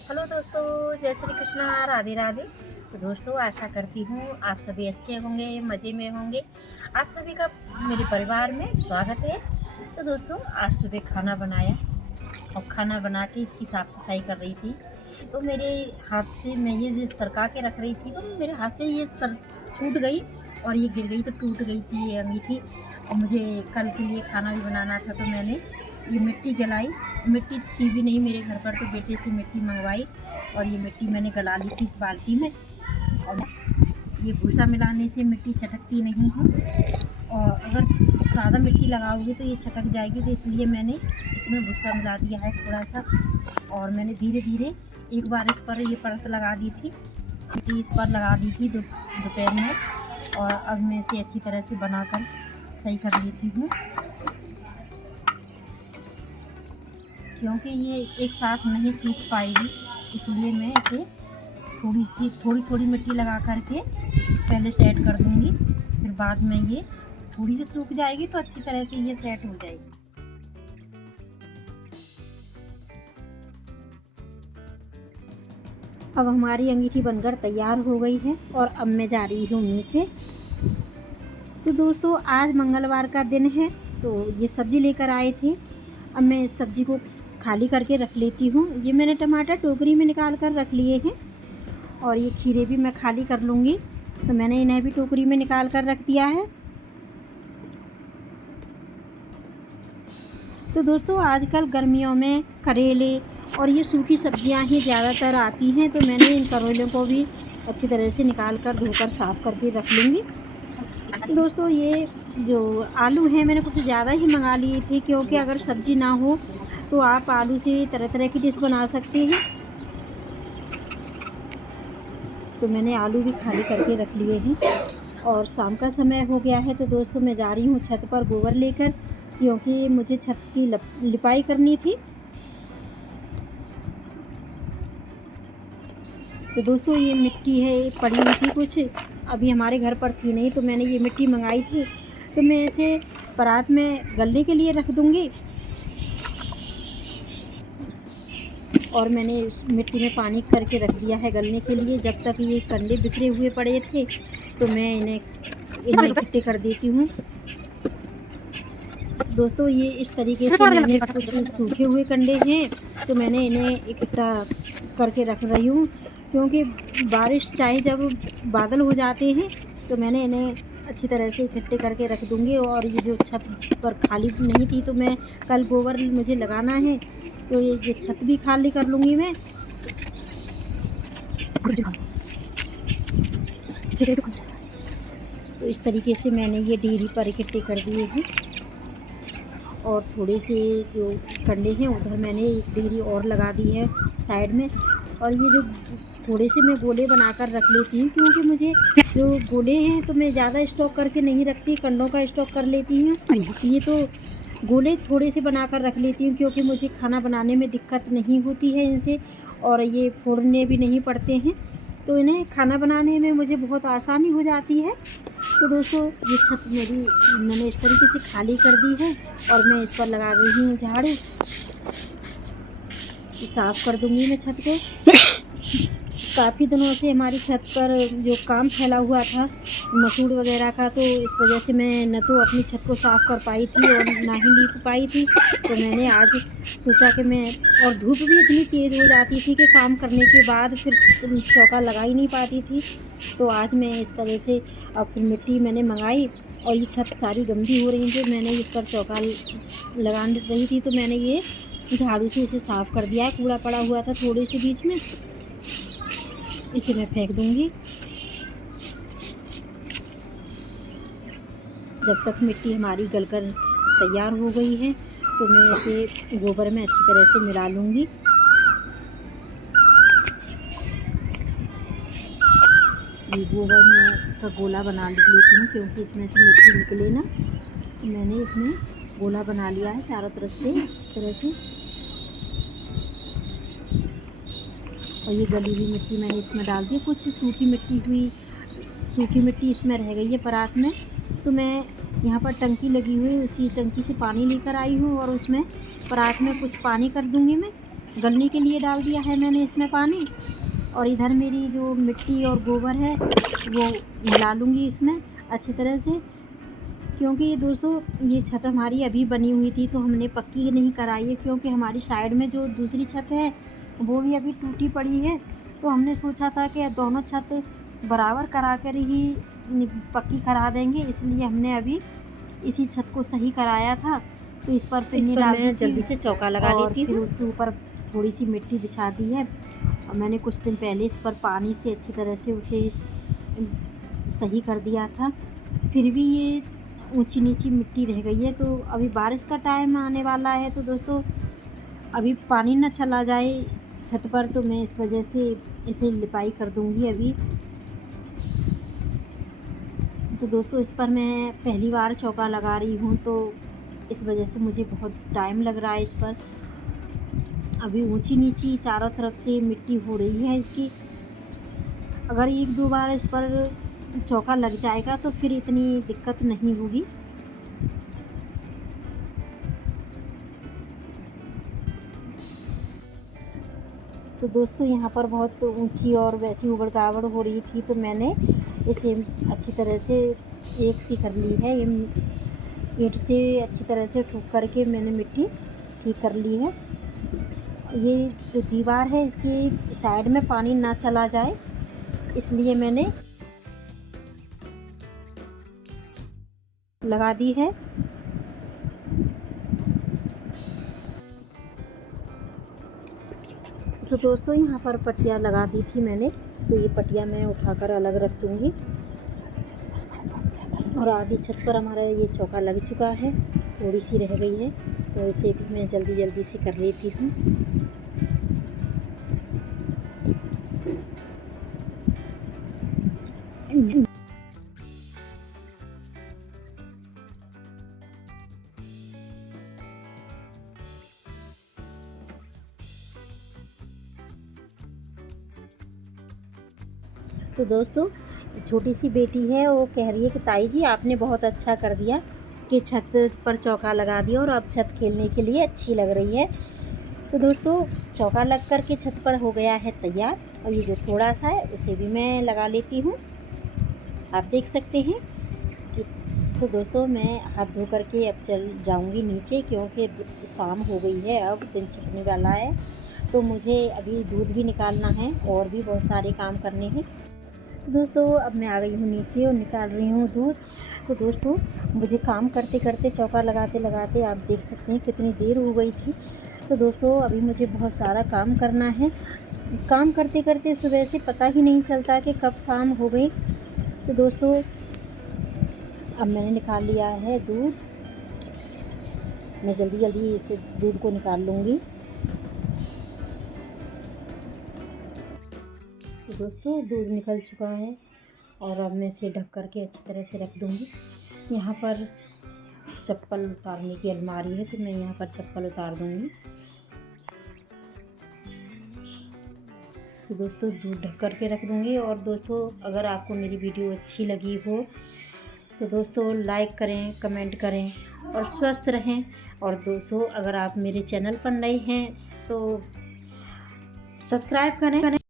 Hello दोस्तों, जय श्री कृष्णा, राधे राधे। तो दोस्तों, आशा करती हूँ आप सभी अच्छे होंगे, मज़े में होंगे। आप सभी का मेरे परिवार में स्वागत है। तो दोस्तों, आज सुबह खाना बनाया और खाना बना के इसकी साफ़ सफाई कर रही थी। तो मेरे हाथ से मैं ये सरका के रख रही थी, तो मेरे हाथ से ये सर छूट गई और ये गिर गई, तो टूट गई थी ये अंगीठी। और मुझे कल के लिए खाना भी बनाना था, तो मैंने ये मिट्टी गलाई। मिट्टी थी भी नहीं मेरे घर पर, तो बेटे से मिट्टी मंगवाई और ये मिट्टी मैंने गला ली थी इस बाल्टी में। और ये भूसा मिलाने से मिट्टी चटकती नहीं है, और अगर सादा मिट्टी लगाओगे तो ये चटक जाएगी, तो इसलिए मैंने इसमें भूसा मिला दिया है थोड़ा सा। और मैंने धीरे धीरे एक बार इस पर ये परत लगा दी थी, मिट्टी इस पर लगा दी थी दोपहर में। और अब मैं इसे अच्छी तरह से बनाकर सही कर लेती हूँ, क्योंकि ये एक साथ नहीं सूख पाएगी। इसलिए मैं इसे थोड़ी थोड़ी मिट्टी लगा करके पहले सेट कर दूँगी, फिर बाद में ये थोड़ी सी सूख जाएगी तो अच्छी तरह से ये सेट हो जाएगी। अब हमारी अंगीठी बनकर तैयार हो गई है और अब मैं जा रही हूँ नीचे। तो दोस्तों, आज मंगलवार का दिन है, तो ये सब्ज़ी लेकर आए थे। अब मैं इस सब्ज़ी को खाली करके रख लेती हूँ। ये मैंने टमाटर टोकरी में निकाल कर रख लिए हैं और ये खीरे भी मैं खाली कर लूँगी, तो मैंने इन्हें भी टोकरी में निकाल कर रख दिया है। तो दोस्तों, आजकल गर्मियों में करेले और ये सूखी सब्जियां ही ज़्यादातर आती हैं, तो मैंने इन करेलों को भी अच्छी तरह से निकाल कर धोकर साफ़ करके रख लूँगी। दोस्तों, ये जो आलू हैं मैंने कुछ ज़्यादा ही मंगा लिए थे, क्योंकि अगर सब्ज़ी ना हो तो आप आलू से तरह तरह की डिश बना सकते हैं। तो मैंने आलू भी खाली करके रख लिए हैं और शाम का समय हो गया है। तो दोस्तों, मैं जा रही हूँ छत पर गोबर लेकर, क्योंकि मुझे छत की लिपाई करनी थी। तो दोस्तों, ये मिट्टी है, ये पड़ी हुई थी कुछ, अभी हमारे घर पर थी नहीं, तो मैंने ये मिट्टी मंगाई थी, तो मैं इसे परात में गलने के लिए रख दूँगी। और मैंने इस मिट्टी में पानी करके रख दिया है गलने के लिए। जब तक ये कंडे बिखरे हुए पड़े थे, तो मैं इन्हें इकट्ठे कर देती हूँ। दोस्तों, ये इस तरीके से मैंने कुछ सूखे हुए कंडे हैं, तो मैंने इन्हें इकट्ठा करके रख रही हूँ, क्योंकि बारिश चाहे जब बादल हो जाते हैं, तो मैंने इन्हें अच्छी तरह से इकट्ठे करके रख दूँगी। और ये जो छत पर खाली नहीं थी, तो मैं कल गोबर मुझे लगाना है, तो ये छत भी खाली कर लूँगी मैं। तो इस तरीके से मैंने ये ढेरी पर इकट्ठे कर दिए हैं, और थोड़े से जो कंडे हैं उधर मैंने एक ढेरी और लगा दी है साइड में। और ये जो थोड़े से मैं गोले बनाकर रख लेती हूँ, क्योंकि मुझे जो गोले हैं तो मैं ज़्यादा स्टॉक करके नहीं रखती, कंडों का स्टॉक कर लेती हूँ। ये तो गोले थोड़े से बनाकर रख लेती हूँ, क्योंकि मुझे खाना बनाने में दिक्कत नहीं होती है इनसे, और ये फोड़ने भी नहीं पड़ते हैं, तो इन्हें खाना बनाने में मुझे बहुत आसानी हो जाती है। तो दोस्तों, ये छत मैंने इस तरीके से खाली कर दी है और मैं इस पर लगा रही हूँ झाड़ू। साफ़ कर दूँगी मैं छत को। काफ़ी दिनों से हमारी छत पर जो काम फैला हुआ था मसूड़ वगैरह का, तो इस वजह से मैं न तो अपनी छत को साफ़ कर पाई थी और ना ही लीप पाई थी। तो मैंने आज सोचा कि मैं, और धूप भी इतनी तेज़ हो जाती थी कि काम करने के बाद फिर चौका लगा ही नहीं पाती थी। तो आज मैं इस तरह से अब फिर मिट्टी मैंने मंगाई, और ये छत सारी गंदी हो रही थी, मैंने इस पर चौका लगा रही थी, तो मैंने ये झाड़ू से इसे साफ़ कर दिया है। कूड़ा पड़ा हुआ था थोड़े से बीच में, इसे मैं फेंक दूंगी। जब तक मिट्टी हमारी गलकर तैयार हो गई है, तो मैं इसे गोबर में अच्छी तरह से मिला लूँगी। ये गोबर में का गोला बना लेती हूँ, क्योंकि इसमें से मिट्टी निकले ना। तो मैंने इसमें गोला बना लिया है चारों तरफ से इस तरह से, और ये गली हुई मिट्टी मैंने इसमें डाल दी। कुछ सूखी मिट्टी इसमें रह गई है परात में, तो मैं यहाँ पर टंकी लगी हुई, उसी टंकी से पानी लेकर आई हूँ और उसमें परात में कुछ पानी कर दूँगी मैं, गलने के लिए डाल दिया है मैंने इसमें पानी। और इधर मेरी जो मिट्टी और गोबर है वो मिला लूँगी इसमें अच्छी तरह से, क्योंकि दोस्तों ये छत हमारी अभी बनी हुई थी तो हमने पक्की नहीं कराई है, क्योंकि हमारी साइड में जो दूसरी छत है वो भी अभी टूटी पड़ी है। तो हमने सोचा था कि दोनों छत बराबर करा कर ही पक्की करा देंगे, इसलिए हमने अभी इसी छत को सही कराया था। तो इस पर पिन्नी डाल दी, जल्दी से चौका लगा लेती हूँ। फिर उसके ऊपर थोड़ी सी मिट्टी बिछा दी है और मैंने कुछ दिन पहले इस पर पानी से अच्छी तरह से उसे सही कर दिया था। फिर भी ये ऊंची नीची मिट्टी रह गई है। तो अभी बारिश का टाइम आने वाला है, तो दोस्तों अभी पानी ना चला जाए छत पर, तो मैं इस वजह से इसे लिपाई कर दूंगी अभी। तो दोस्तों इस पर मैं पहली बार चौका लगा रही हूँ, तो इस वजह से मुझे बहुत टाइम लग रहा है इस पर। अभी ऊंची नीची चारों तरफ से मिट्टी हो रही है इसकी। अगर एक दो बार इस पर चौका लग जाएगा तो फिर इतनी दिक्कत नहीं होगी। तो दोस्तों यहाँ पर बहुत ऊंची और वैसी उबड़ खाबड़ हो रही थी, तो मैंने इसे अच्छी तरह से एक सी कर ली है। ईंट से अच्छी तरह से ठोक करके मैंने मिट्टी ठीक कर ली है। ये जो दीवार है इसकी साइड में पानी ना चला जाए, इसलिए मैंने लगा दी है। तो दोस्तों यहाँ पर पट्टियाँ लगा दी थी मैंने, तो ये पट्टियाँ मैं उठाकर अलग रख दूँगी। और आधी छत पर हमारा ये चौका लग चुका है, थोड़ी सी रह गई है, तो इसे भी मैं जल्दी जल्दी से कर लेती हूँ। तो दोस्तों छोटी सी बेटी है, वो कह रही है कि ताई जी आपने बहुत अच्छा कर दिया कि छत पर चौका लगा दिया और अब छत खेलने के लिए अच्छी लग रही है। तो दोस्तों चौका लग कर के छत पर हो गया है तैयार। और ये जो थोड़ा सा है उसे भी मैं लगा लेती हूँ, आप देख सकते हैं। तो दोस्तों मैं हाथ धो करके अब चल जाऊँगी नीचे, क्योंकि शाम हो गई है, अब दिन छिपने वाला है। तो मुझे अभी दूध भी निकालना है और भी बहुत सारे काम करने हैं। दोस्तों अब मैं आ गई हूँ नीचे और निकाल रही हूँ दूध। तो दोस्तों मुझे काम करते करते चौका लगाते लगाते आप देख सकते हैं कितनी देर हो गई थी। तो दोस्तों अभी मुझे बहुत सारा काम करना है। काम करते करते सुबह से पता ही नहीं चलता कि कब शाम हो गई। तो दोस्तों अब मैंने निकाल लिया है दूध, मैं जल्दी जल्दी इसे दूध को निकाल लूँगी। तो दोस्तों दूध निकल चुका है और अब मैं इसे ढक करके अच्छी तरह से रख दूँगी। यहाँ पर चप्पल उतारने की अलमारी है, तो मैं यहाँ पर चप्पल उतार दूँगी। तो दोस्तों दूध ढक करके रख दूँगी। और दोस्तों अगर आपको मेरी वीडियो अच्छी लगी हो तो दोस्तों लाइक करें, कमेंट करें और स्वस्थ रहें। और दोस्तों अगर आप मेरे चैनल पर नए हैं तो सब्सक्राइब करें।